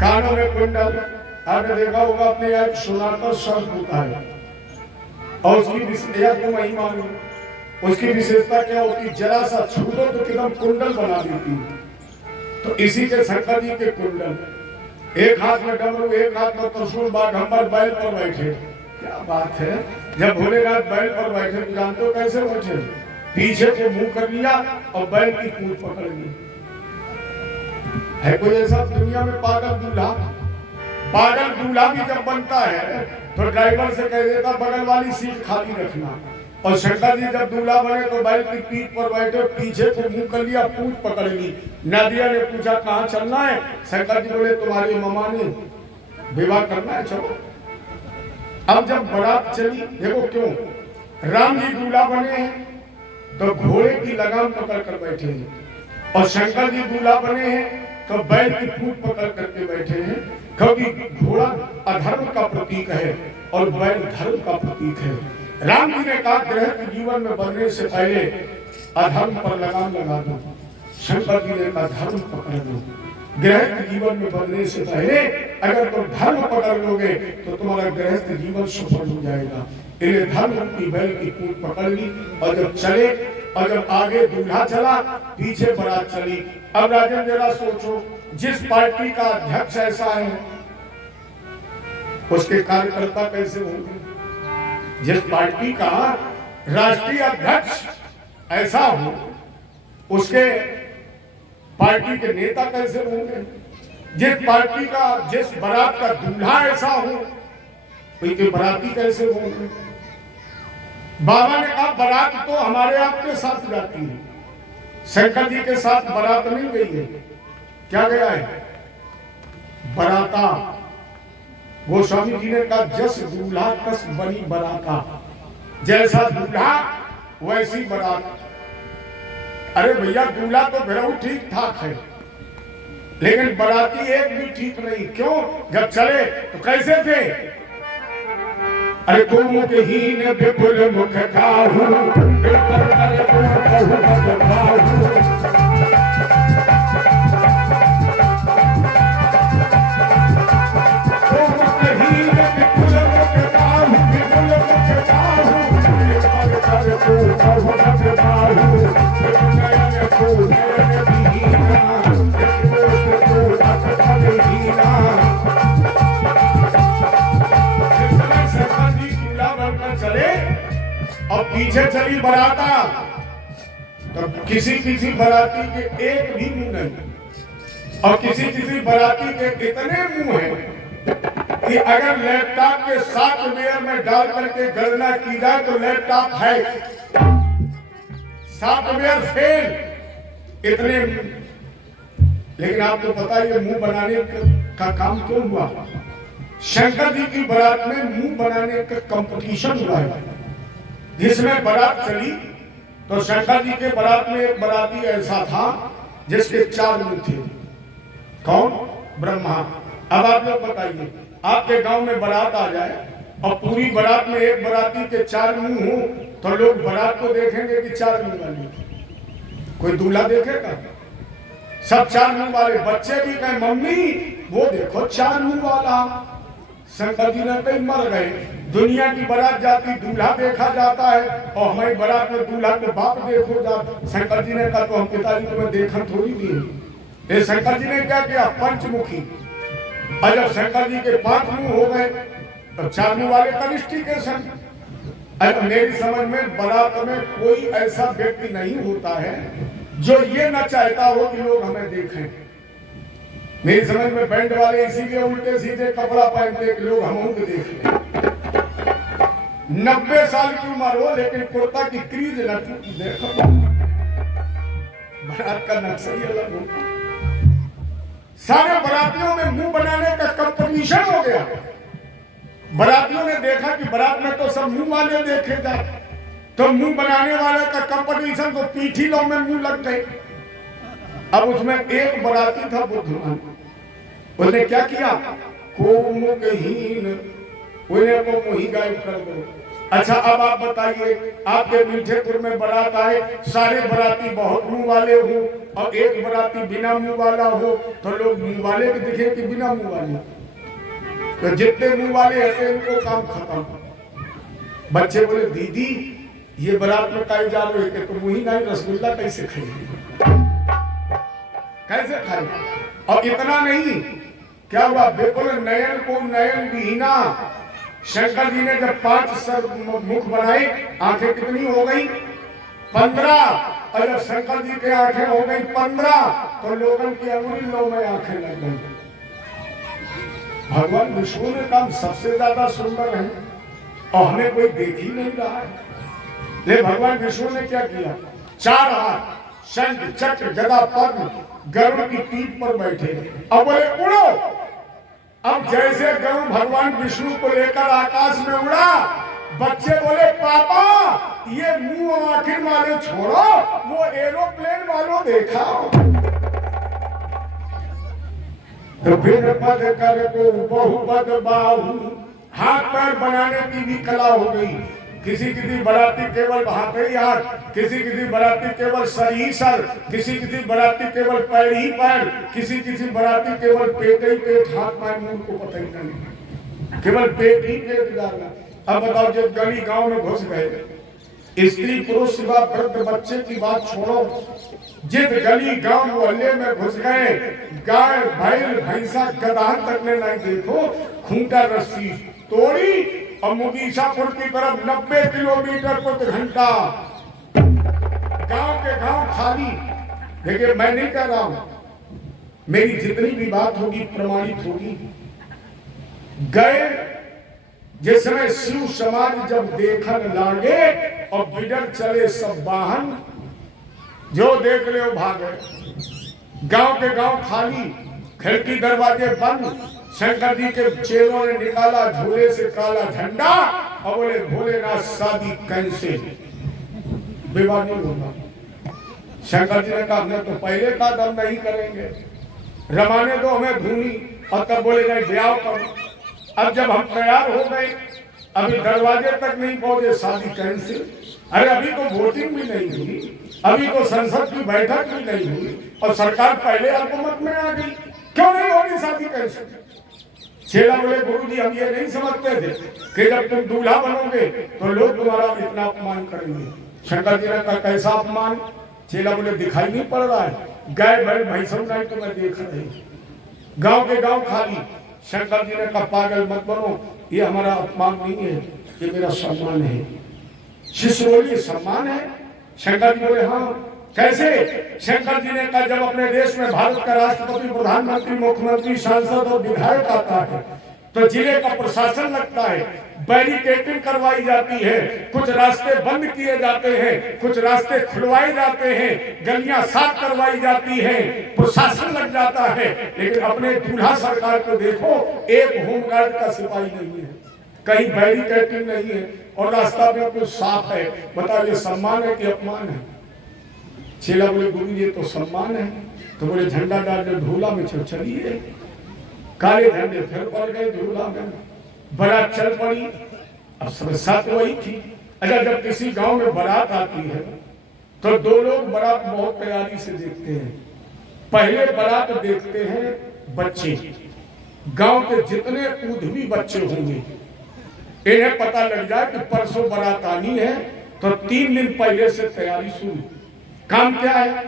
कानों में कुंडल, आपने देखा होगा अपने यहाँ सुनाता शब्द होता है और उसकी विशेषता को नहीं मालूम, उसकी विशेषता क्या होती, जरा सा छू दो तो एकदम कुंडल बना देती है। तो इसी के शंकर जी के कुंडल, एक हाथ में डमरू, एक हाथ में त्रिशूल, बाघंबर बैल पर बैठे। क्या बात है, जब भोलेनाथ बैल पर बैठे तो जानते हो कैसे बैठे, पीछे को मुंह कर लिया और बैल की पूंछ पकड़ ली। है कोई ऐसा दुनिया में पागल दूल्हा? पागल दूल्हा भी जब बनता है तो ड्राइवर से कह देता बगल वाली सीट खाली रखना। और शंकर जी जब दूल्हा बने तो बैल की पीठ पर बैठे, पीछे को मुंह कर लिया, पूंछ पकड़ ली। नदिया ने पूछा कहाँ चलना है? शंकर जी बोले तुम्हारी ममा ने विवाह करना है, चलो। अब जब बारात चली, देखो क्यों, राम जी दूल्हा बने हैं तो घोड़े की लगाम पकड़ कर बैठे हैं, और शंकर जी दूल्हा बने हैं तो बैल की पूंछ पकड़ करके बैठे हैं, क्योंकि घोड़ा अधर्म का प्रतीक है और बैल धर्म का प्रतीक है। राम जी ने कहा गृहस्थ जीवन में बनने से पहले अधर्म पर लगाम लगा दो, शंकर जी ने कहा धर्म पकड़ लो। गृहस्थ जीवन में बनने से पहले अगर तुम धर्म पकड़ लोगे तो तुम्हारा गृहस्थ जीवन सफल हो जाएगा। इन्हें धर्म की बैल की पूंछ पकड़ ली और जब चले, और जब आगे दूल्हा चला, पीछे बारात चली। अब राजन जरा सोचो, जिस पार्टी का अध्यक्ष ऐसा है उसके कार्यकर्ता कैसे होंगे? जिस पार्टी का राष्ट्रीय अध्यक्ष ऐसा हो उसके पार्टी के नेता कैसे होंगे? जिस पार्टी का, जिस बारात का दूल्हा ऐसा हो उनके बाराती कैसे होंगे? बाबा ने कहा बारात तो हमारे आपके साथ जाती है, शंकर जी के साथ बारात नहीं गई है। क्या गया है? बराता। गोस्वामी जी ने कहा जस दूल्हा तस बनी बराता, जैसा दूल्हा वैसी बारात। अरे भैया दूल्हा तो घरों ठीक ठाक है, लेकिन बाराती एक भी ठीक नहीं। क्यों? जब चले तो कैसे थे? अरे तुम मुखहीन विपुल मुख काहू, और पीछे चली बराता, तो किसी किसी बराती के एक भी मुंह नहीं, और किसी किसी बराती के इतने मुंह हैं कि अगर लैपटॉप के सॉफ्टवेयर में डाल करके गणना की जाए तो लैपटॉप है, सॉफ्टवेयर फेल, इतने। लेकिन आपको पता है ये मुंह बनाने का काम क्यों हुआ? शंकर जी की बारात में मुंह बनाने का कंपटीशन हुआ है, जिसमें बारात चली तो शंकर जी के बारात में एक बाराती ऐसा था जिसके 4 मुंह थे। कौन? ब्रह्मा। अब आप लोग बताइए, आपके गांव में बारात आ जाए और पूरी बारात में एक बाराती के 4 मुंह हो तो लोग बारात को देखेंगे कि 4 मुंह वाली, कोई दूल्हा देखेगा? सब 4 मुंह वाले। बच्चे भी कहें मम्मी वो देखो 4 मुंह वाला। शंकर जी ने कहीं मर गए। दुनिया की बारात जाती, दूल्हा देखा जाता है, और हमारी बारात में दूल्हा को बाप देखो जाता। शंकर जी ने कहा तो हम पिताजी तुम्हें देखा थोड़ी दिए। शंकर जी ने क्या किया? पंचमुखी। और जब शंकर जी के 5 मुंह हो गए तो 4 मुंह वाले कनिष्ठिकेशन। मेरी समझ में बारात में कोई ऐसा व्यक्ति नहीं होता है जो ये न चाहता हो कि लोग हमें देखें। मेरी समझ में बैंड वाले इसीलिए उल्टे सीधे कपड़ा पहनते कि लोग हम देख लें। 90 साल की उम्र हो लेकिन कुर्ता की क्रीज न टूटी, देखो बारात का नक्शा ही अलग हो। सारे बारातियों में मुंह बनाने का कंपटीशन हो गया। बारातियों ने देखा कि बारात में तो सब मुंह वाले देखे जाए, तो मुंह बनाने वाले का कंपटीशन, तो पीठी लो में मुंह लग गए। अब उसमें एक बाराती था बुद्धमान, उसने क्या किया? को मुखहीन, उन्हें को मुही गायब कर दो। अच्छा अब आप बताइए, आपके मीठेपुर में बारात आए, सारे बाराती बहुत मुंह वाले हो, और एक बराती बिना मुंह वाला हो तो लोग मुंह वाले के दिखे कि बिना मुंह वाले, तो जितने मुंह वाले हैं उनको काम खत्म। बच्चे बोले दीदी ये बारात में काई जा रहे थे तो मुंह ही नहीं, रसगुल्ला कैसे खाएंगे, कैसे खाएंगे। और इतना नहीं, क्या हुआ, बिल्कुल नयन को नयन विहीना। शंकर जी ने जब 5 सर मुख बनाए, आंखें कितनी हो गई, 15। और जब शंकर जी के आंखें हो गई 15 तो लोगों की अंगुलियों में आंखें लग गई। भगवान विष्णु ने काम सबसे ज्यादा सुंदर है और हमें कोई देख ही नहीं रहा है। लेकिन भगवान विष्णु ने क्या किया, 4 हाथ, शंख चक्र गदा पद्म, गरुड़ की पीठ पर बैठे। अब बोले उड़ो। अब जैसे गरुड़ भगवान विष्णु को लेकर आकाश में उड़ा, बच्चे बोले पापा ये मुंह आखिर वाले छोड़ो, वो एरोप्लेन वालों देखा। तो फिर पद कर को बहुपद बाहु, हाथ पैर बनाने की भी कला हो गई। किसी किसी बराती केवल हाथ ही हाथ, किसी बराती केवल सर ही सर, किसी बराती केवल पैर ही पैर, किसी बराती केवल पेट ही पेट, हाथ पैर मुंह को पता ही नहीं, केवल पेट ही पेट डालना। अब बताओ जब गली गांव में घुस गए, स्त्री पुरुष सिवा वृद्ध बच्चे की बात छोड़ो, जिस गली गांव मोहल्ले में घुस गए, गाय बैल भैंसा गधा तक ने नहीं देखो, खूंटा रस्सी तोड़ी और मुगीसापुर की तरफ 90 किलोमीटर प्रति घंटा, गांव के गांव खाली। देखिए मैं नहीं कह रहा हूं, मेरी जितनी भी बात होगी प्रमाणित होगी। गए जिस समय शिव समाज जब देखन लागे और बिडर चले सब वाहन, जो देख ले वो भागे। गांव के गांव खाली, खिड़की दरवाजे बंद। शंकर जी के चेलों ने निकाला झोले से काला झंडा और बोले भोलेनाथ शादी कैसे, विवाह नहीं होगा। शंकर जी ने कहा हमने तो पहले का दम नहीं करेंगे, रमाने दो हमें धूनी। और तब बोले नहीं ब्याह करो। अब जब हम तैयार हो गए, अभी दरवाजे तक नहीं पहुंचे, शादी कैंसिल। अरे अभी तो वोटिंग भी नहीं हुई, अभी तो संसद की बैठक भी नहीं हुई और सरकार पहले अल्पमत में आ गई, क्यों नहीं होगी शादी कैंसिल। चेला बोले गुरुजी हम ये नहीं समझते थे कि जब तुम दूल्हा बनोगे तो लोग तुम्हारा इतना अपमान करेंगे। शंकर जी ने कहा कैसा अपमान। चेला बोले दिखाई नहीं पड़ रहा है, गाय बैल भैंसों नहीं तो मैं देख रही, गांव के गांव खाली। शंकर जी ने कहा पागल मत बनो, ये हमारा अपमान नहीं है, ये मेरा सम्मान है। शिष्य बोले सम्मान है। शंकर जी बोले हाँ कैसे। शंकर जी ने कहा जब अपने देश में भारत का राष्ट्रपति प्रधानमंत्री मुख्यमंत्री सांसद और विधायक आता है तो जिले का प्रशासन लगता है, बैरिकेडिंग करवाई जाती है, कुछ रास्ते बंद किए जाते हैं, कुछ रास्ते खुलवाए जाते हैं, गलियां साफ करवाई जाती हैं, प्रशासन लग जाता है। लेकिन अपने दूल्हा सरकार को देखो, एक होमगार्ड का सिपाही नहीं है, कहीं बैरिकेडिंग नहीं है और रास्ता बिल्कुल साफ है। बताओ ये सम्मान है कि अपमान है। चेला बोले गुरु ये तो सम्मान है। तो बोले झंडा डाल के धूला में चलिए। काले झंडे फिर पड़ गए धूला में, बारात चल पड़ी। अब सब साथ वही थी। अगर जब किसी गांव में बारात आती है तो 2 लोग बारात बहुत तैयारी से देखते हैं। पहले बारात देखते हैं बच्चे, गांव के जितने उद्यमी बच्चे होंगे, इन्हें पता लग जाए कि परसों बारात आनी है तो 3 दिन पहले से तैयारी शुरू। काम क्या है,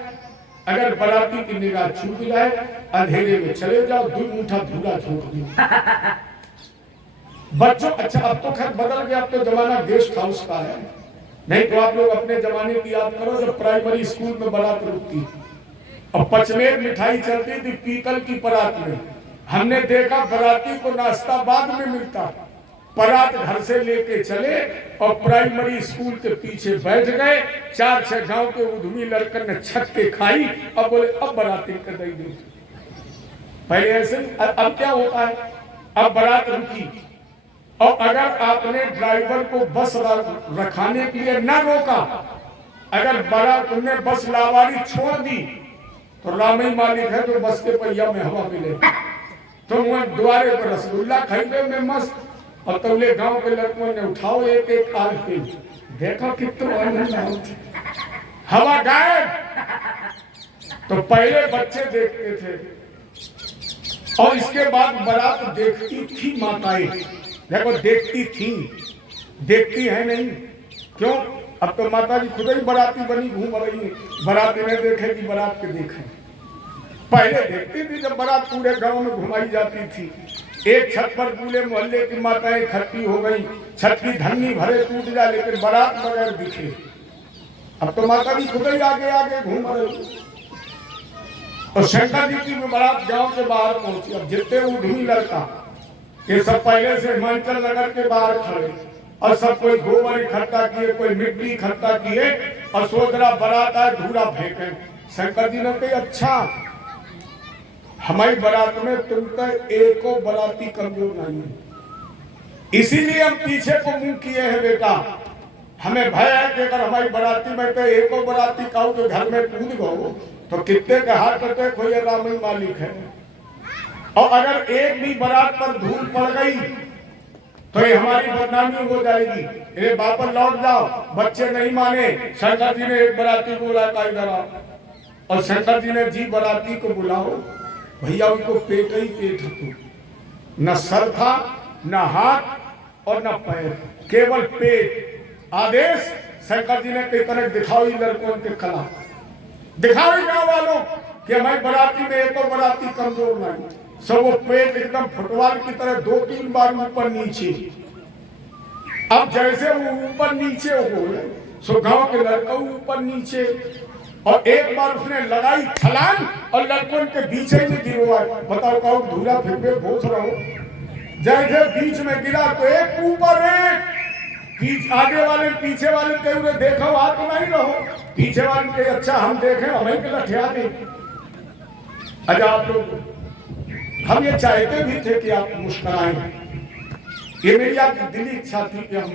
अगर बाराती की निगाह चूक जाए अंधेरे में चले जाओ, 2 मुठ्ठा धूला झोंक दो। बच्चों अच्छा अब तो खैर बदल गया, अब तो जमाना गेस्ट हाउस का है, नहीं तो आप लोग अपने जमाने की याद करो जब प्राइमरी स्कूल में बारात रुकती और पचमेर मिठाई चलती थी पीतल की परात में। हमने देखा बाराती को नाश्ता बाद में मिलता, परात घर से लेके चले और प्राइमरी स्कूल के पीछे बैठ गए। 4-6 गांव के उद्यमी लड़कन ने छक के खाई और बोले अब बाराती कर दे। पहले ऐसे, अब क्या होता है, अब बारात रुकी और अगर आपने ड्राइवर को बस रखाने के लिए न रोका, अगर बारात ने बस लावारी छोड़ दी तो रामी मालिक है तो बस के पहिया में हवा मिले, तो वह द्वारे पर रसगुल्ला खरीदे में मस्त। और तौले गांव के लड़कों ने उठाओ एक आग पे, देखो कितना आनंद, हवा गायब। तो पहले बच्चे देखते थे और इसके बाद बारात देखती थी माताएं। देखो देखती थी, देखती है नहीं। क्यों? अब तो माता जी खुद ही बाराती बनी घूम रही है, बारात इन्हें देखेगी बारात के देखे। पहले देखती थी जब बारात पूरे गांव में घुमाई जाती थी, एक छत पर पूरे मोहल्ले की माताएं इकट्ठी हो गई, छत की धन्नी भरे टूट जाए लेकिन बारात बगैर दिखे। अब तो माता जी खुद ही आगे आगे घूम रही। और शंकर जी की बारात गांव के बाहर पहुंची। अब जितने उद्यमी लड़का ये सब पहले से हिमाचल नगर के बाहर खड़े और सब कोई गोबर इकट्ठा किए, कोई मिट्टी इकट्ठा किए और सोच रहा बारात आए धूरा फेंके। शंकर जी ने कहा अच्छा हमारी बारात में तुम तो एको बाराती कमजोर नहीं है, इसीलिए हम पीछे को मुंह किए हैं बेटा। हमें भय है कि अगर हमारी बाराती में तो एको बाराती कहूं कि घर में कूद गो तो कितने के हाथ करते कोई रामी मालिक है। और अगर एक भी बारात पर धूल पड़ गई तो ये हमारी बदनामी हो जाएगी। ये वापस लौट जाओ। बच्चे नहीं माने। शंकर जी ने एक बाराती को बुलाया इधर आओ, और शंकर जी ने जी बाराती को बुलाओ। भैया उनको पेट ही पेट था, न सर था न हाथ और न पैर, केवल पेट। आदेश शंकर जी ने कई तरह दिखाओ लड़कों के कला, दिखाओ गाँव वालों कि हमारी बाराती में एक और बाराती कमजोर नहीं। सब वो पेट एकदम फुटबॉल की तरह 2-3 बार ऊपर नीचे। अब जैसे वो ऊपर नीचे हो सो गांव के लड़कों ऊपर नीचे, और एक बार उसने लगाई छलांग और लड़कों के बीच में गिरवा। बताओ कहो धूला फिर भी घोष रहा हूं। जैसे बीच में गिरा तो एक ऊपर एक बीच, आगे वाले पीछे वाले के उन्हें देखो आ तो नहीं रहो, पीछे वाले के अच्छा हम देखें हमें के लठिया दें। अच्छा आप लोग हम ये चाहते भी थे कि आप मुस्कुराएं। ये मेरी आपकी दिली इच्छा थी कि हम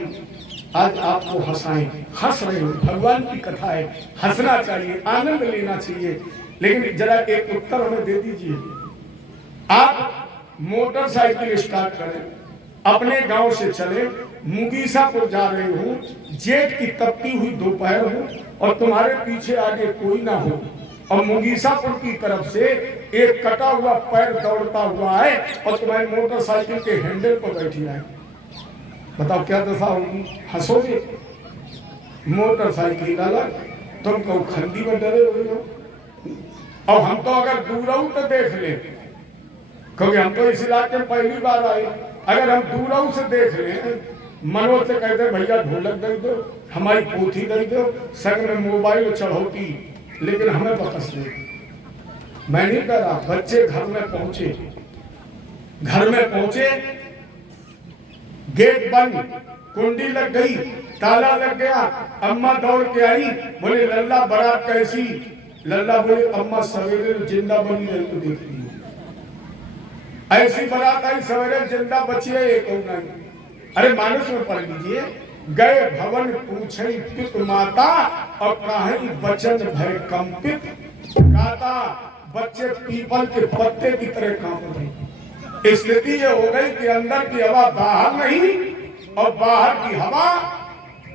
आज आपको हंसाएं। हंस रहे हो, भगवान की कथा है, हंसना चाहिए, आनंद लेना चाहिए। लेकिन जरा एक उत्तर हमें दे दीजिए। आप मोटरसाइकिल स्टार्ट करें, अपने गांव से चले, मुगीसापुर जा रहे हो, जेठ की तपती हुई दोपहर हो और तुम्हारे पीछे आगे कोई ना हो, और मुगीसापुर की तरफ से एक कटा हुआ पैर दौड़ता हुआ है और तुम्हारी मोटरसाइकिल के हैंडल पर बैठी है। बताओ क्या दशा होगी? हंसोगे? मोटरसाइकिल अलग, तुम कहो खंडी में डरे हुए हो। और हम तो अगर दूर हो तो देख ले, क्योंकि हम तो इस इलाके में पहली बार आए। अगर हम दूर से देख ले, मनोज से कहते भैया ढोलक दे दो, हमारी पोथी दे दो, संग में मोबाइल चढ़ौती, लेकिन हमें बकस दे। मैं नहीं कर रहा। बच्चे घर में पहुंचे, गेट बंद, कुंडी लग गई, ताला लग गया। अम्मा दौड़ के आई, बोले लल्ला बारात कैसी? लल्ला बोले अम्मा सवेरे जिंदा बनी रही तो देख ली, ऐसी बारात आई सवेरे जिंदा बची है एक और नहीं। अरे मानस में पढ़ लीजिए, गए भवन पूछई पित माता और कहीं बचन भय कंपित गाता। बच्चे पीपल के पत्ते की तरह कांप रहे। स्थिति ये हो गई कि अंदर की हवा बाहर नहीं और बाहर की हवा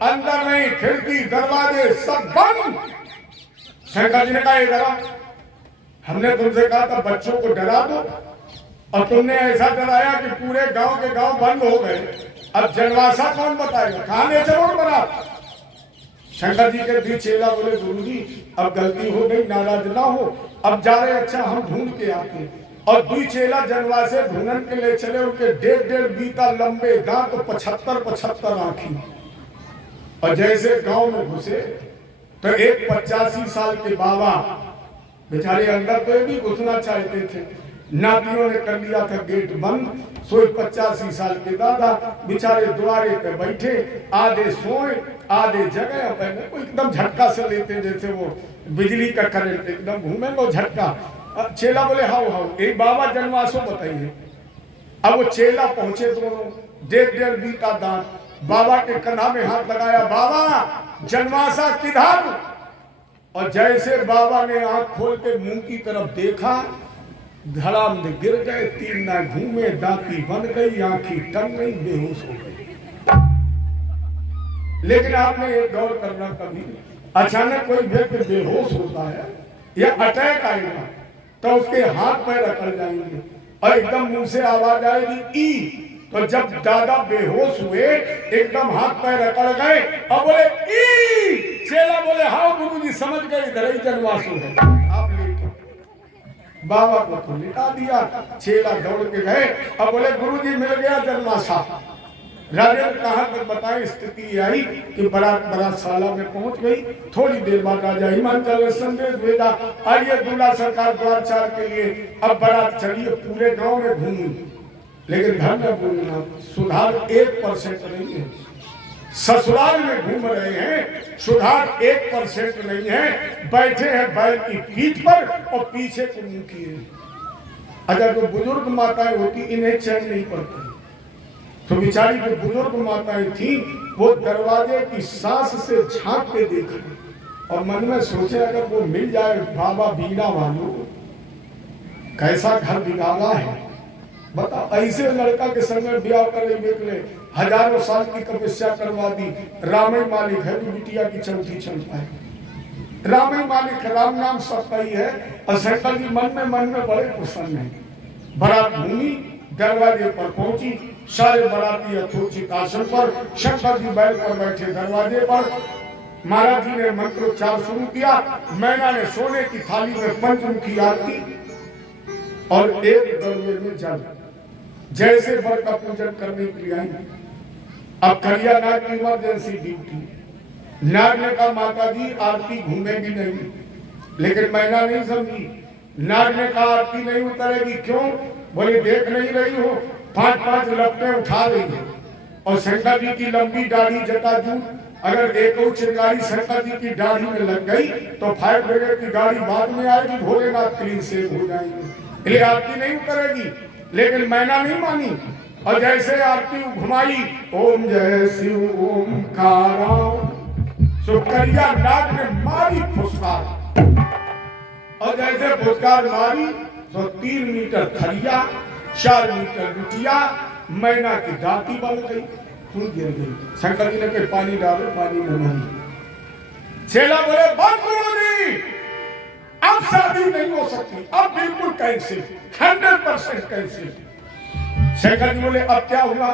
अंदर नहीं, खिड़की दरवाजे सब बंद। शंकर जी ने कहा इधर आओ, हमने तुमसे कहा था बच्चों को डरा दो और तुमने ऐसा डराया कि पूरे गांव के गांव बंद हो गए। अब जनवासा कौन बताएगा? कहां ले चलो बारात? शंकर जी के भी चेला बोले गुरुजी अब गलती हो गई, नाराज ना हो, अब जा रहे, अच्छा हम ढूंढ के आते। और दुई चेला जनवासे ढूंढन के ले चले, उनके 1.5 बीता लंबे दांत तो 75 आंखी। और जैसे गांव में घुसे तो एक 85 साल के बाबा बेचारे अंदर तो भी घुसना चाहते थे, नातियों ने कर लिया था गेट बंद। सोए 85 साल के दादा बेचारे द्वारे पे बैठे, आधे सोए आधे जगह पहले वो एकदम झटका से लेते जैसे वो बिजली का करंट एकदम घूमे वो झटका। चेला बोले हाउ हाउ एक बाबा जनवासो बताइए। अब वो चेला पहुंचे दोनों, 1.5 बीता दांत, बाबा के कंधा में हाथ लगाया, बाबा जनवासा किधर? और जैसे बाबा ने आंख खोल के मुंह की तरफ देखा, धड़ाम में गिर गए, 3 ना घूमे, दांती बन गई, आंखी टंग गई, बेहोश हो गई। लेकिन आपने एक गौर करना, कभी अचानक कोई व्यक्ति बेहोश होता है या अटैक आएगा तो उसके हाथ पैर अकड़ जाएंगे और एकदम मुंह से आवाज आएगी ई। तो जब दादा बेहोश हुए, एकदम हाथ पैर अकड़ गए और बोले ई। चेला बोले हाँ गुरुजी समझ गए, इधर ही जनवासु है, आप लेटो। बाबा को तो लिटा दिया। चेला दौड़ के गए और बोले गुरुजी मिल गया जनवासा। राजा ने कहा तक बताए, स्थिति आई कि बारात शाला में पहुंच गई। थोड़ी देर बाद राजा हिमाचल ने संदेश भेजा, आइए दूल्हा सरकार द्वारचार के लिए। अब बारात चलिए, पूरे गांव में घूमी, लेकिन घर में बोलना सुधार 1% नहीं है। ससुराल में घूम रहे हैं, सुधार 1% नहीं है। बैठे हैं बैल की पीठ पर और पीछे को मुंह किए। अगर जो बुजुर्ग माताएं होती, इन्हें चैन नहीं पड़ती। तो बेचारी जो बुजुर्ग माताएं थी, वो दरवाजे की सांस से झांक के देखी और मन में सोचे अगर वो मिल जाए बाबा बीना वालों, कैसा घर बिगाड़ा है। बताओ, ऐसे लड़का के संग में ब्याह करे, देख ले, हजारों साल की तपस्या करवा दी। रामे मालिक है जो बिटिया की चौथी चल पाए। रामे मालिक, राम नाम सबका ही है। और शंकर जी मन में बड़े प्रसन्न है। बारात घूमी, दरवाजे पर पहुंची, सारे बाराती यथोचित आसन पर, शंकर जी बैल पर बैठे दरवाजे पर। महाराज जी ने मंत्रोच्चार शुरू किया। मैना ने सोने की थाली में पंचमुखी आरती और एक दरवे में जल, जैसे वर का पूजन करने के लिए आई। अब करिया नाग की इमरजेंसी ड्यूटी। नाग ने कहा माता जी आरती घूमेगी नहीं, लेकिन मैना नहीं समझी। नाग ने कहा आरती नहीं उतरेगी, क्यों? बोले देख नहीं रही हो, 5-5 लपटें उठा रही है और शंकर जी की लंबी दाढ़ी जटाजूट, अगर एक चिंगारी शंकर जी की दाढ़ी में लग गई तो फायर ब्रिगेड की गाड़ी बाद में आएगी, भोलेनाथ क्लीन सेव हो जाएंगे, इसलिए आरती नहीं उतरेगी। लेकिन मैना नहीं मानी और जैसे आरती घुमाई, ओम जय शिव ओमकारा, सुकरिया नाग ने मारी फुसकार और जैसे फुसकार मारी तो 3 मीटर थरिया, 4 मीटर लुटिया, मैना की दाती बन गई, खून गिर गई। शंकर जी ने कहा पानी डालो, पानी में नहीं। चेला बोले बंद करो जी, अब शादी नहीं हो सकती, अब बिल्कुल कैंसिल, 100% कैंसिल। शंकर जी बोले अब क्या हुआ?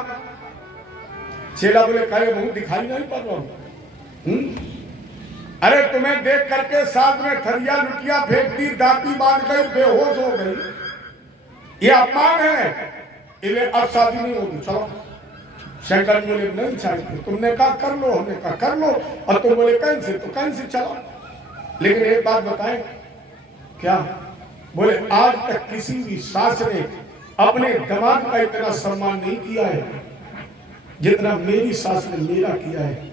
चेला बोले काले मुंह दिखाई नहीं पड़ रहा। अरे तुम्हें देख करके साथ में थरिया लुटिया फेंक दी, दाती बांध गई, बेहोश हो गई, ये अपमान है, इसलिए अब शादी नहीं होगी, चलो। शंकर बोले नहीं चाहिए, तुमने कहा कर लो, हमने कहा कर लो, और तुम बोले कैंसिल, तो कैंसिल, चलो। लेकिन एक बात बताएं, क्या? बोले आज तक किसी भी सास ने अपने दामाद का इतना सम्मान नहीं किया है जितना मेरी सास ने मेरा किया है।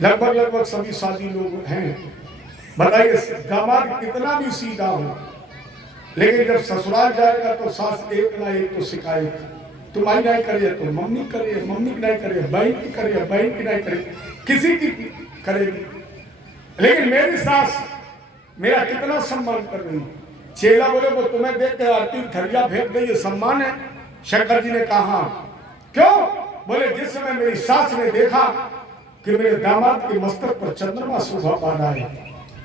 लगभग सभी शादी लोग हैं, बताइए दामाद कितना भी सीधा हो, लेकिन जब ससुराल जाएगा तो सास एक ना एक तो शिकायत, तुम्हारी नहीं करे तो मम्मी करे, मम्मी की नहीं करे, बहन की करे, बहन की नहीं करे, किसी की करेगी। लेकिन मेरी सास मेरा कितना सम्मान कर रही है। चेला बोले वो तुम्हें देख के आरती थरिया फेंक गई, ये सम्मान है? शंकर जी ने कहा क्यों? बोले जिस समय मेरी सास ने देखा कि मेरे दामाद के मस्तक पर चंद्रमा शोभा पा रहा है।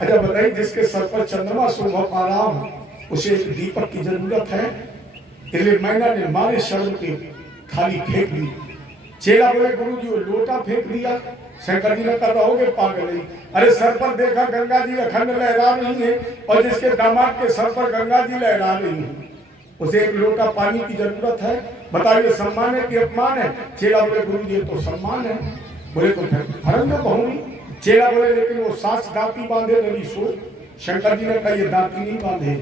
अच्छा बताइए, जिसके सर पर चंद्रमा शोभा पा रहा हूं उसे एक दीपक की जरूरत है, इसलिए मैना ने मारे शर्म के थाली फेंक दी। चेला बोले गुरुजी वो लोटा फेंक दिया। शंकर जी ने कहा रहोगे पागल नहीं, अरे सर पर देखा गंगा जी अखंड लहरा रही है और जिसके दामाद के सर पर गंगा जी लहरा रही है उसे एक लोटा पानी की जरूरत है, बताइए सम्मान है कि अपमान है? चेला बोले गुरुजी तो सम्मान है। बोले तो फर्क तो कहूंगी। चेला बोले लेकिन वो सास दाती बांधे मेरी सो। शंकर जी ने कहा ये दाती नहीं बांधे।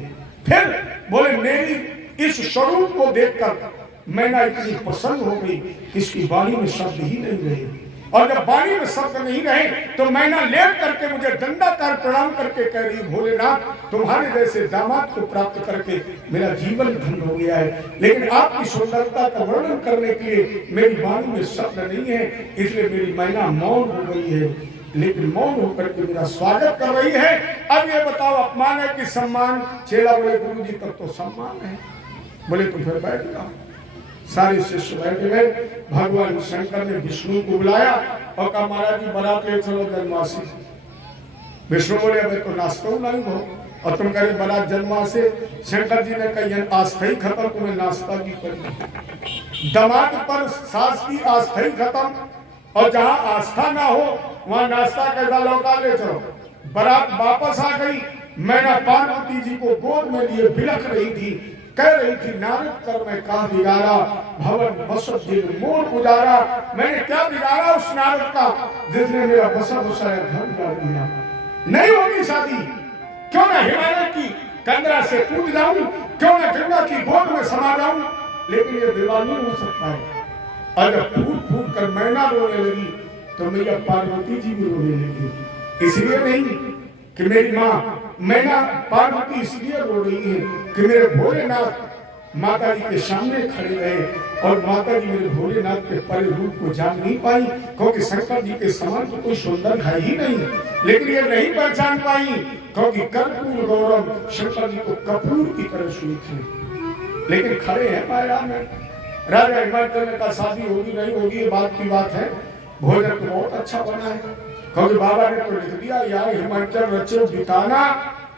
फिर बोले मेरी इस स्वरूप को देखकर मैना इतनी प्रसन्न हो गई कि इसकी वाणी में शब्द ही नहीं रहे, और जब वाणी में शब्द नहीं रहे तो मैना लेट करके मुझे दंडाकार प्रणाम करके कह रही भोलेनाथ तुम्हारे जैसे दामाद को प्राप्त करके मेरा जीवन धन्य हो गया है, लेकिन आपकी सुंदरता का वर्णन करने के लिए मेरी वाणी में शब्द नहीं है, इसलिए मेरी मैना मौन हो गई है, लेकिन मौन होकर के मेरा स्वागत कर रही है। अब ये बताओ अपमान है कि सम्मान? चेला बोले गुरु जी तब तो सम्मान है। बोले तो फिर बैठ जाओ। सारे शिष्य बैठ गए। भगवान शंकर ने विष्णु को बुलाया और कहा महाराज जी बारात ले चलो जन्मासी। विष्णु बोले अबे तो नाश्ता नहीं हो, और तुम कहे बारात जन्मा से। शंकर जी ने कहा आस्था ही खत्म, तुम्हें नाश्ता भी करना। दामाद पर सास की आस्था ही खत्म, और जहां आस्था ना हो वहां नाश्ता कैसा लौटा ले चलो। बारात वापस आ गई, मैना पार्वती जी को गोद में लिए बिलख रही थी, कह रही थी नारद कर मैं कहा बिगाड़ा, भवन बसत जिन मोर गुजारा। मैंने क्या बिगाड़ा उस नारद का जिसने मेरा बसा बसाया घर उजाड़ दिया। नहीं होगी शादी, क्यों ना हिमालय की कंदरा से कूद जाऊं, क्यों ना गंगा की गोद में समा जाऊं, लेकिन ये विवाह नहीं हो सकता है। और जब फूट फूट कर मैना रोने लगी तो मैया पार्वती जी भी रोने लगी। इसलिए नहीं कि मेरी माँ मैना पार्वती इसलिए रो रही है कि मेरे भोलेनाथ माता जी के सामने खड़े रहे, और माता जी मेरे भोलेनाथ के परे रूप को जान नहीं पाई, क्योंकि शंकर जी के समान तो कोई सुंदर है ही नहीं। लेकिन ये नहीं पहचान पाई क्योंकि कर्पूर गौरव शंकर जी को कपूर की तरह सुनी थी। लेकिन खड़े हैं माया में। राजा हिमाचल ने कहा शादी होगी नहीं होगी ये बात की बात है, भोजन तो बहुत अच्छा बना है, क्योंकि बाबा ने तो लिख दिया यार हिमाचल रचे बिताना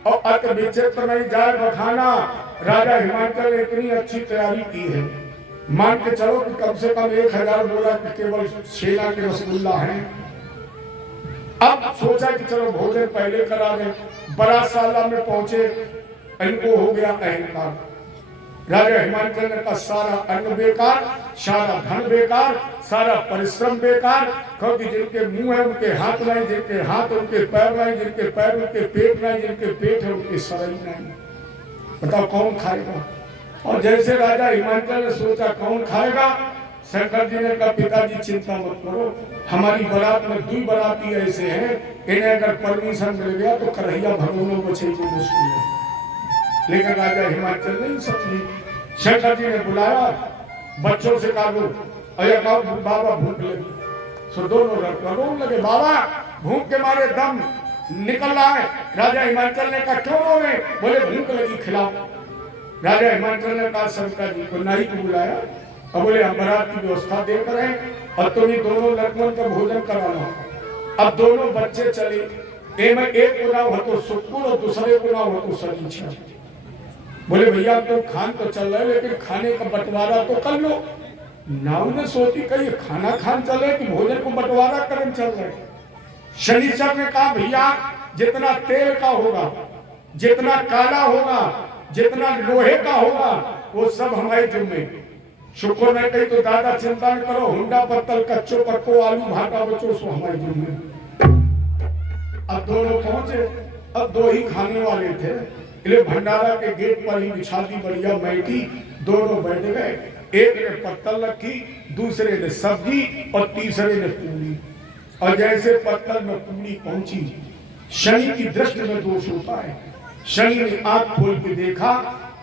और अत विचित्र नहीं जाए बखाना। राजा हिमाचल ने इतनी अच्छी तैयारी की है, मान के चलो कि कम से कम 1000 बोला कि केवल छेना के रसगुल्ला है। अब सोचा कि चलो भोजन पहले करा दें। बारातशाला में पहुंचे, इनको हो गया अहंकार। राजा हिमाचल ने कहा सारा अन्न बेकार, सारा धन बेकार, सारा परिश्रम बेकार, क्योंकि जिनके मुंह है उनके हाथ नहीं, जिनके हाथ उनके पैर नहीं, जिनके पैर उनके पेट नहीं, जिनके पेट है उनके शरीर नहीं। बताओ कौन खाएगा? और जैसे राजा हिमाचल ने सोचा कौन खाएगा, शंकर जी ने कहा पिताजी चिंता मत करो, हमारी बारात में 2 बाराती ऐसे हैं, इन्हें अगर परमिशन मिल गया तो करैया भगवानों को चाहिए मुश्किल है। लेकिन राजा हिमाचल नहीं समझी। शंकर जी ने बुलाया, बच्चों से कहा बाबा भूख लगी। सो दोनों रोने लगे, बाबा भूख के मारे दम निकल रहा है। राजा हिमाचल ने कहा क्यों रो रहे? बोले भूख लगी खिलाओ। राजा हिमाचल ने कहा शंकर जी को नाई को बुलाया और बोले हम बारात की व्यवस्था देख रहे हैं और तुम्हें दोनों लड़कों का भोजन करा लो। अब दोनों बच्चे चले, एक को नाम हो तो सुकुल और दूसरे को नाम हो तो सनीचर। बोले भैया तुम खान तो चल रहे लेकिन खाने का बंटवारा तो कर लो। नाव ने सोची कहीं खाना खान चले कि भोजन को बंटवारा करने चल रहे। शनिचर ने कहा भैया जितना तेल का होगा, जितना काला होगा, जितना लोहे का होगा वो सब हमारे जुम्मे। शुक्र ने कही तो दादा चिंता न करो, हुंडा पत्तल कच्चो पक्को आलू भाटा बचो सो हमारे जुम्मे। अब दोनों पहुंचे, अब 2 ही खाने वाले थे, इसलिए भंडारा के गेट पर ही बिछा दी बढ़िया मैटी। दोनों बैठ गए, एक ने पत्तल रखी, दूसरे ने सब्जी और तीसरे ने पूरी। और जैसे पत्तल में पूरी पहुंची, शनि की दृष्टि में दोष होता है। शनि ने आंख खोल के देखा,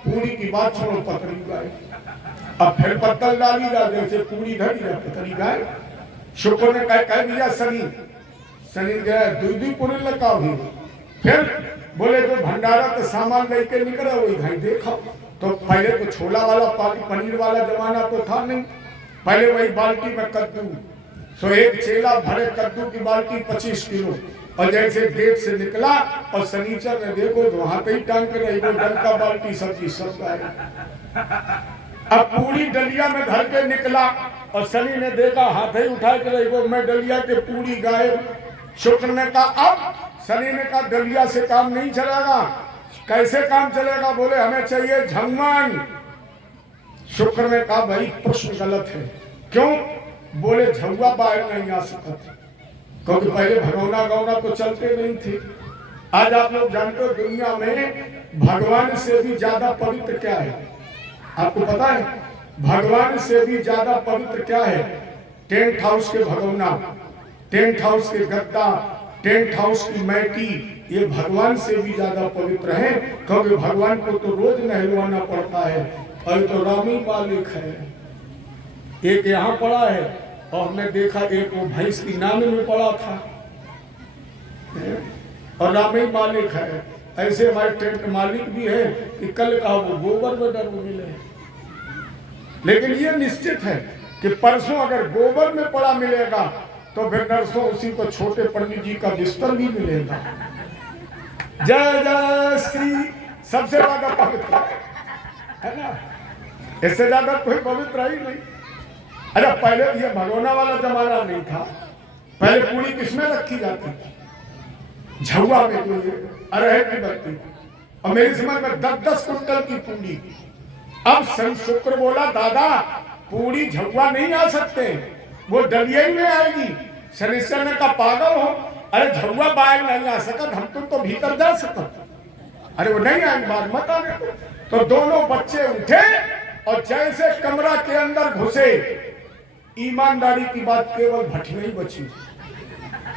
पूरी की बात छोड़ो पतरी गाय। अब फिर पत्तल डाली जा, जैसे पूरी धरी जा पतरी गाय। शुक्र ने कह दिया शनि गया 2 पूरी लगा हुई। फिर बोले जो भंडारा का सामान लेके निकला वही भाई देखा तो पहले तो छोला वाला पनीर वाला जमाना तो था नहीं। पहले वही बाल्टी में कद्दू, सो एक चेला भरे कद्दू की बाल्टी 25 किलो। और जैसे गेट से निकला और शनिचर ने देखो तो वहां पे ही टांग के रही वो डंका बाल्टी सब्जी सब गाय। अब पूरी डलिया में धर के निकला और शनि ने देखा हाथ ही उठा के रही वो मैं डलिया के पूरी गायब। शुक्र ने कहा अब, शनि ने कहा डलिया से काम नहीं चलेगा। कैसे काम चलेगा? बोले हमें चाहिए झंगमान। शुक्र ने कहा भाई प्रश्न गलत है। क्यों? बोले झुआ बाहर नहीं आ सकता, क्योंकि पहले भगवना गौना तो चलते नहीं थे। आज आप लोग जानते हो दुनिया में भगवान से भी ज्यादा पवित्र क्या है? आपको पता है भगवान से भी ज्यादा पवित्र क्या है? टेंट हाउस के भगवना, टेंट हाउस के गद्दा, टेंट हाउस की मैटी, ये भगवान से भी ज्यादा पवित्र है, क्योंकि भगवान को तो रोज नहलवाना पड़ता है। और तो रामी मालिक है, एक यहाँ पड़ा है और हमने देखा एक वो भैंस की नान में पड़ा था और रामी मालिक है। ऐसे हमारे टेंट मालिक भी है कि कल का वो गोबर में डर मिले। लेकिन ये निश्चित है कि परसों अगर गोबर में पड़ा मिलेगा तो फिर नरसों उसी को छोटे पंडित जी का बिस्तर भी मिलेगा। जय जय श्री सबसे ज्यादा पवित्र है ना, इससे ज्यादा कोई पवित्र ही नहीं। अरे पहले ये भगोना वाला जमाना नहीं था, पहले पूरी किसमें रखी जाती थी? झुआ में, अरहर की बत्ती, और मेरी समझ में 10-10 कुंटल की पूरी। अब संत शुक्र बोला दादा पूरी झुआ नहीं आ सकते, वो डलिया ही में आएगी। शनिश्चर ने कहा पागल हो, अरे झुआ बाहर नहीं आ सकत, हम तुम तो भीतर जा सकत। अरे वो नहीं आएगी, बात मत आने। तो दोनों बच्चे उठे और जैसे कमरा के अंदर घुसे, ईमानदारी की बात केवल भट्टी नहीं बची।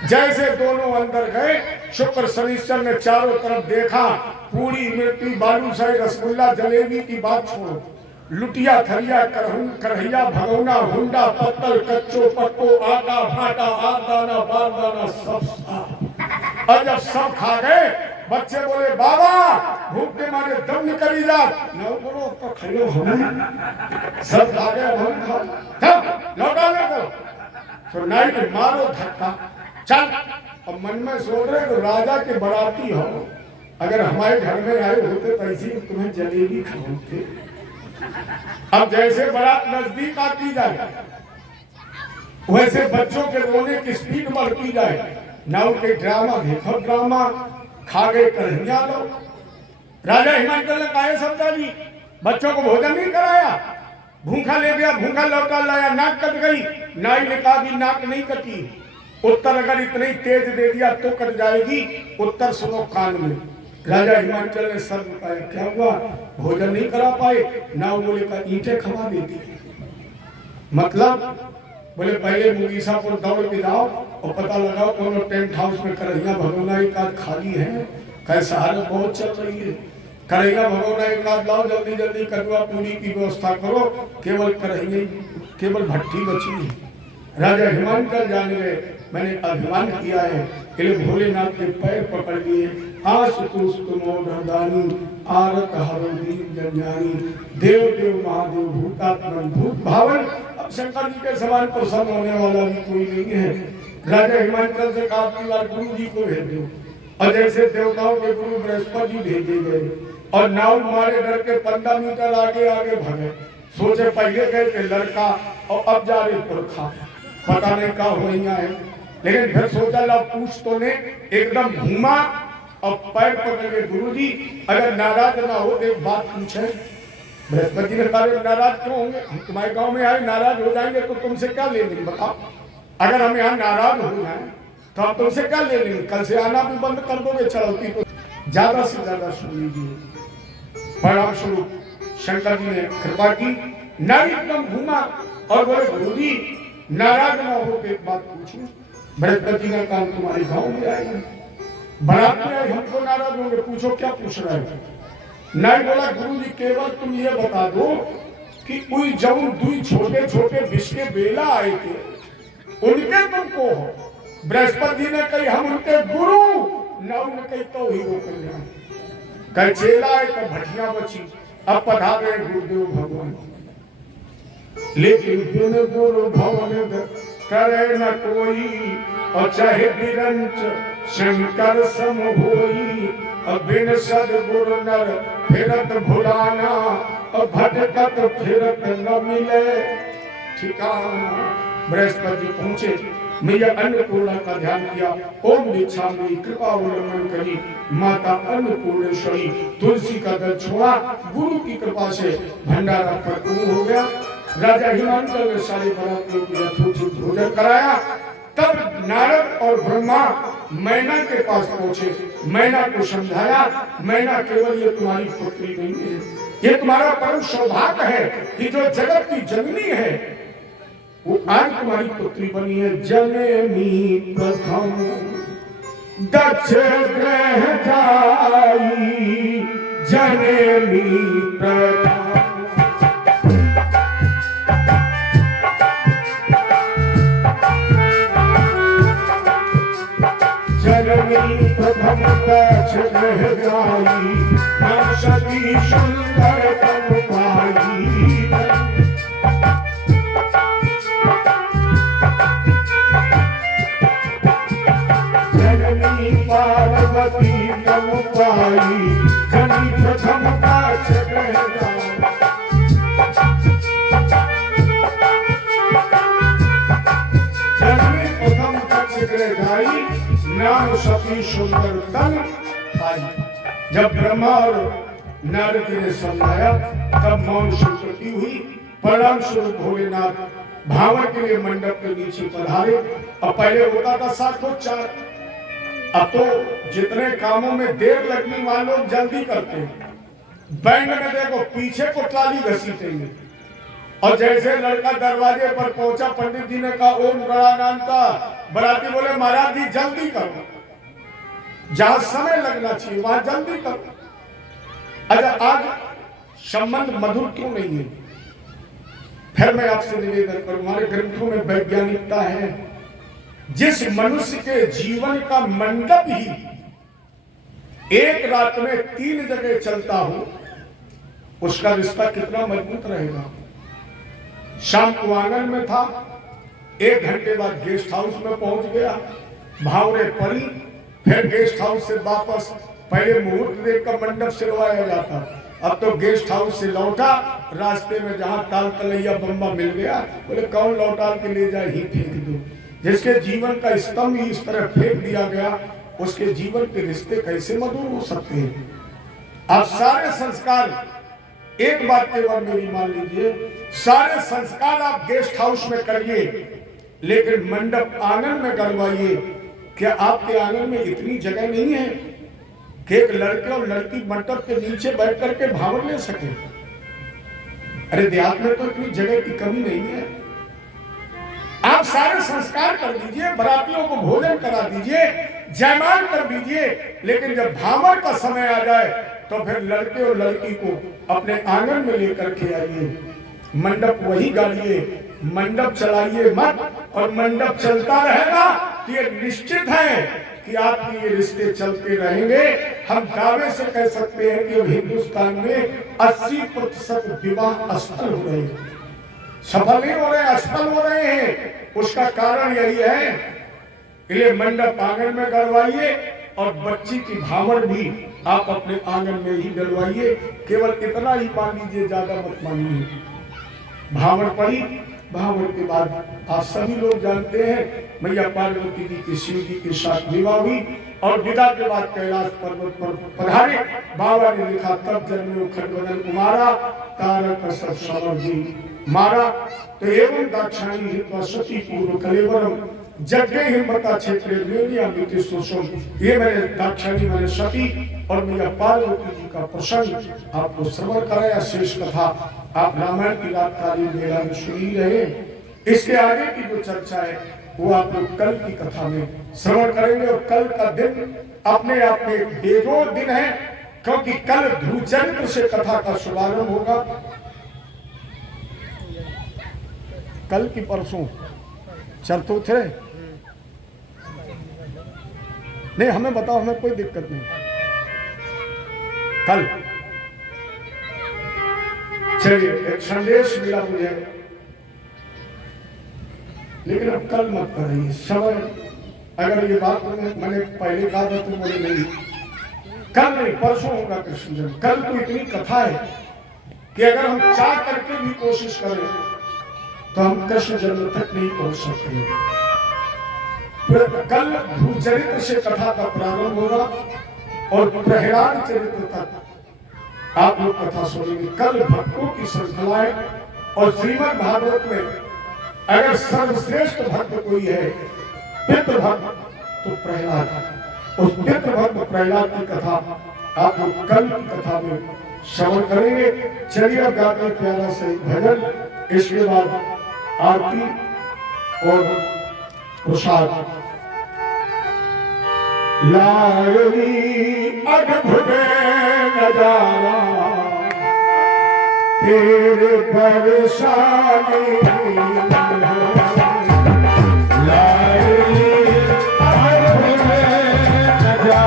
जैसे दोनों अंदर गए, शुक्र शनिश्चर ने चारों तरफ देखा, पूरी मिट्टी बालूशाही रसगुल्ला जलेबी की बात छोड़ो, लुटिया थरिया करहिया भगौना हुंडा पत्तल कच्चो पक्को आटा फाटा आदाना बारदाना सब। और जब सब खा गए, बच्चे बोले बाबा भूख के मारे दम निकली जा। न बोलो तो खाओ, हम सब खा गए, हम खाओ, लौटा ले करो। तो नहीं मारो धक्का, चल। अब मन में सोच रहे तो राजा के बराती हो, अगर हमारे घर में आए होते तो ऐसी तुम्हें जलेबी खवाते। अब जैसे बारात नजदीक आती जाए, वैसे बच्चों के रोने की स्पीड बढ़ती जाए। नाउ के ड्रामा देखो, ड्रामा खा गए कन्हैया लो। राजा हिमाचल ने कहा समझा जी, बच्चों को भोजन नहीं कराया, भूखा ले गया, भूखा लौटा लाया, नाक कट गई। नाई ने कहा भी नाक नहीं कटी, उत्तर अगर इतनी तेज दे दिया तो कट जाएगी, उत्तर सुनो कान में। राजा हिमाचल ने सर बताया क्या हुआ, भोजन नहीं करा पाए ना, बोले का ईंटें खवा देती। मतलब बोले पहले मुगीसापुर दौड़ के जाओ और पता लगाओ कौन टेंट हाउस में करैया भगोना एक आध खाली है, कैसा हालत बहुत चल रही है, करैया भगोना एक आध लाओ, जल्दी जल्दी करुआ पूरी की व्यवस्था करो, केवल करैया केवल भट्टी बची है। राजा हिमाचल जान गए मैंने अभिमान किया है, इसलिए भोलेनाथ के पैर पकड़ लिए, आशुतोष तुमोदानी आरत हरोदीप जन्यानी देव देव महादेव भूतात्मन भूत भावन। अब शंकर जी के समान प्रसन्न होने वाला भी कोई नहीं है। राजा हिमाचल से कहा कि बार गुरु जी को भेज दो, और जैसे देवताओं के गुरु बृहस्पति जी भेजे गए, और नाव मारे डर के 15 मीटर आगे आगे भागे। सोचे पहले गए थे लड़का और अब जा रहे पुरखा, पता नहीं क्या हो है। लेकिन फिर सोचा ला पूछ तो ने, एकदम घूमा और पैर पकड़ के गुरुजी अगर नाराज ना हो एक बात पूछे। बृहस्पति ने कहा नाराज क्यों होंगे, हम तुम्हारे गांव में आए नाराज हो जाएंगे तो तुमसे क्या ले लेंगे बताओ। अगर हम यहाँ नाराज हो जाए तो हम तुमसे क्या ले लेंगे, कल से आना भी बंद कर दोगे चलती तो। ज्यादा से ज्यादा सुन लीजिए। परिणाम स्वरूप शंकर जी ने कृपा की, नारी एकदम घूमा और बोले गुरुजी नाराज ना हो तो एक बात पूछूं। बृहस्पति ने कहा तुम्हारे गांव में आएंगे, बारात में आए, हमको नाराज होंगे, पूछो क्या पूछ रहे हो। नहीं बोला गुरुजी केवल तुम ये बता दो कि कोई जब दुई छोटे छोटे विष के बेला आए थे उनके तुमको हो। बृहस्पति जी ने कही हम उनके गुरु, न उन्हें कही तो ही वो कल्याण। कल चेला आए तो भटिया बची, अब पधा गए गुरुदेव भगवान। लेकिन बिन गुरु भवन करे न कोई, और चाहे बिरंच शंकर सम होई। और बिन सद्गुरु नर फिरत भुलाना, और भटकत फिरत न मिले ठिकाना। बृहस्पति पहुंचे, मैया अन्नपूर्णा का ध्यान किया, ओम दीक्षा में कृपा अवलंबन करी, माता अन्नपूर्णेश्वरी तुलसी का दल छोड़ा, गुरु की कृपा से भंडारा पूर्ण हो गया। राजा हिमाचल ने सारे बरातियों को यथोचित भोजन कराया। तब नारद और ब्रह्मा मैना के पास पहुंचे, मैना को समझाया, मैना केवल ये तुम्हारी पुत्री नहीं है, ये तुम्हारा परम सौभाग्य है कि जो जगत की जननी है वो आज तुम्हारी पुत्री बनी है। जननी प्रथम दक्ष ग्रह जाई, जननी प्रथम जननी प्रथम दक्ष ग्रह जाई, हम सती सुंदर तनु पाई। जननी पार्वती तनु आई, नाम सती सुंदर तन आई। जब ब्रह्मा और नारद ने समझाया तब मौन स्वीकृति हुई। परिणाम स्वरूप भोलेनाथ भावर के लिए मंडप के नीचे पधारे। अब पहले होता था 7 को 4, अब तो जितने कामों में देर लगने वाले लोग जल्दी करते हैं। बैंक में देखो पीछे को ट्राली घसीटेंगे, और जैसे लड़का दरवाजे पर पहुंचा पंडित जी ने कहा ओम गणानांता, बराती बोले महाराज जी जल्दी करो, जहां समय लगना चाहिए वहां जल्दी करो। अच्छा, आज संबंध मधुर क्यों नहीं है? फिर मैं आपसे निवेदन करूं, हमारे ग्रंथों में वैज्ञानिकता है। जिस मनुष्य के जीवन का मंडप ही एक रात में 3 जगह चलता हो, उसका रिश्ता कितना मजबूत रहेगा। शाम को आंगन में था, 1 घंटे बाद गेस्ट हाउस में पहुंच गया, भावरे पड़ी, फिर गेस्ट हाउस से वापस, पहले मुहूर्त देखकर मंडप सिलवाया जाता, अब तो गेस्ट हाउस से लौटा, रास्ते में जहां ताल तलैया बम्बा मिल गया, बोले कौन लौटा के ले जाए, ही फेंक दो। जिसके जीवन का स्तंभ ही इस तरह फेंक दिया गया, उसके जीवन के रिश्ते कैसे मधुर हो सकते हैं? आप सारे संस्कार, एक बात केवल मेरी मान लीजिए, सारे संस्कार आप गेस्ट हाउस में करिए, लेकिन मंडप आंगन में करवाइए। क्या आपके आंगन में इतनी जगह नहीं है कि एक लड़के और लड़की मंडप के नीचे बैठ करके भावर ले सके? अरे देहात में तो इतनी जगह की कमी नहीं है। आप सारे संस्कार कर दीजिए, बरातियों को भोजन करा दीजिए, जयमाल कर दीजिए, लेकिन जब भावर का समय आ जाए तो फिर लड़के और लड़की को अपने आंगन में लेकर के आइए, मंडप वही गाड़िए, मंडप चलाइए मत। और मंडप चलता रहेगा तो ये निश्चित है कि आपके ये रिश्ते चलते रहेंगे। हम दावे से कह सकते हैं कि हिंदुस्तान में 80% विवाह असफल हो रहे हैं। सफल नहीं हो रहे, असफल हो रहे हैं। उसका कारण यही है, ये मंडप आंगन में गड़वाइए और बच्ची की भावर भी आप अपने आंगन में ही डलवाइए। केवल इतना ही मान लीजिए, ज्यादा मत मानिए। भावर पड़ी, भावर के बाद आप सभी लोग जानते हैं मैया पार्वती जी की शिव जी के साथ विवाह हुई, और विदा के बाद कैलाश पर्वत पर पधारे। बाबा ने लिखा तब जन्मे खड्गदन कुमारा, तारक सब समर जी मारा। तो एवं दाक्षाणी हित्वसती पूर्व कलेवरम जगह हिम्मता क्षेत्र में सुषम। ये मैंने दाक्षाणी मैंने सती और मैया पार्वती जी का प्रसंग आपको श्रवण कराया। शेष कथा आप रामायण की रातकालीन मेला में सुनी रहे। इसके आगे की जो चर्चा है वो आप लोग कल की कथा में श्रवण करेंगे। और कल का दिन अपने आप में एक बेजोड़ दिन है, क्योंकि कल ध्रुवचरित्र से कथा का शुभारंभ होगा। कल की परसों चतुर्थ है, नहीं हमें बताओ, हमें कोई दिक्कत नहीं। कल चलिए, एक संदेश मिला मुझे, लेकिन अब कल मत करिए समय। अगर ये बात मैंने पहले कहा था तो बोले नहीं, कल नहीं परसों होगा कृष्ण जन्म। कल तो इतनी कथा है कि अगर हम चाह करके भी कोशिश करें तो हम कृष्ण जन्म तक नहीं पहुंच सकते। कल ध्रुवचरित्र से कथा का प्रारंभ होगा और प्रहलाद चरित्र तक आप लोग कथा सुनेंगे। कल भक्तों की श्रृंखला है, और श्रीमद् भागवत में अगर सर्वश्रेष्ठ भक्त कोई है पितृभक्त तो प्रहलाद। उस पितृभक्त प्रहलाद की कथा आप लोग कल की कथा में श्रवण करेंगे। चलिए अब गाते प्यारा से भजन, इसके बाद आरती और प्रसाद। लाडली अद्भुत नजारा तेरे परेशानी, लाडली अद्भुत नजारा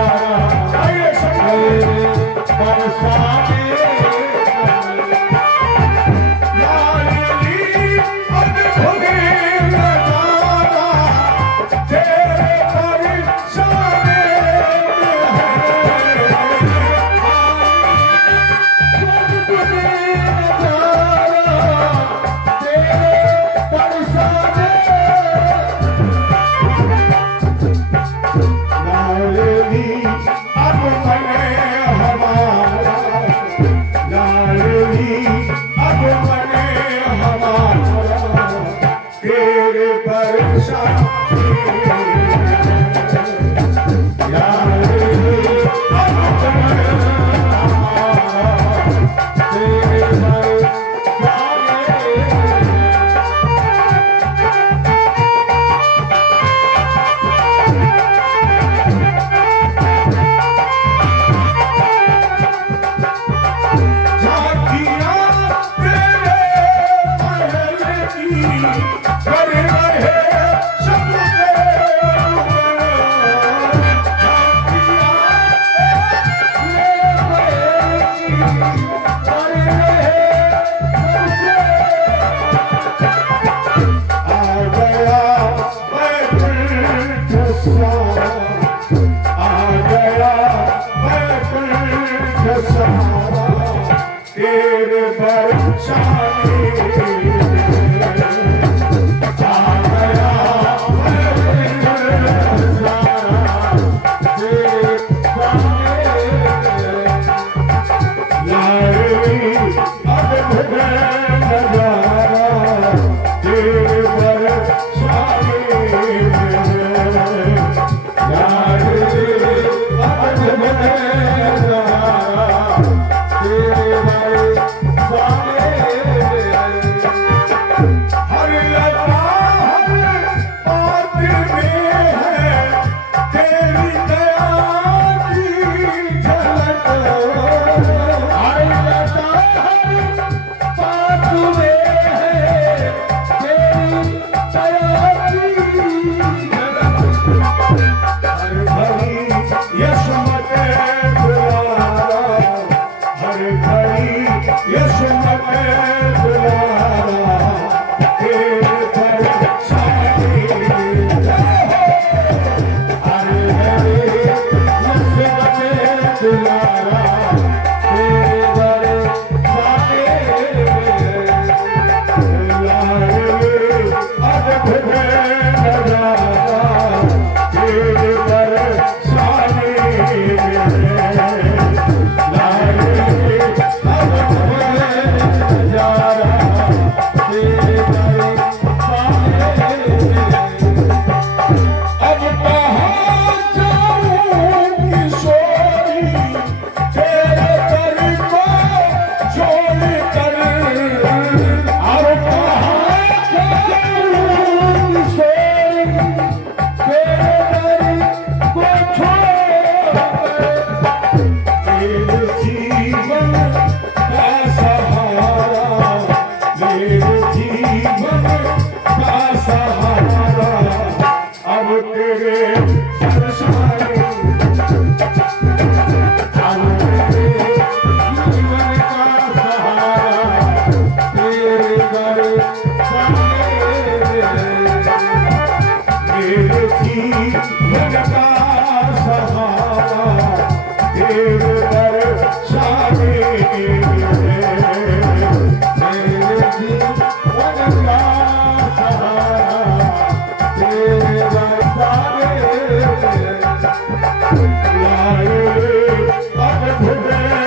तेरे परेशानी। Yeah. Hare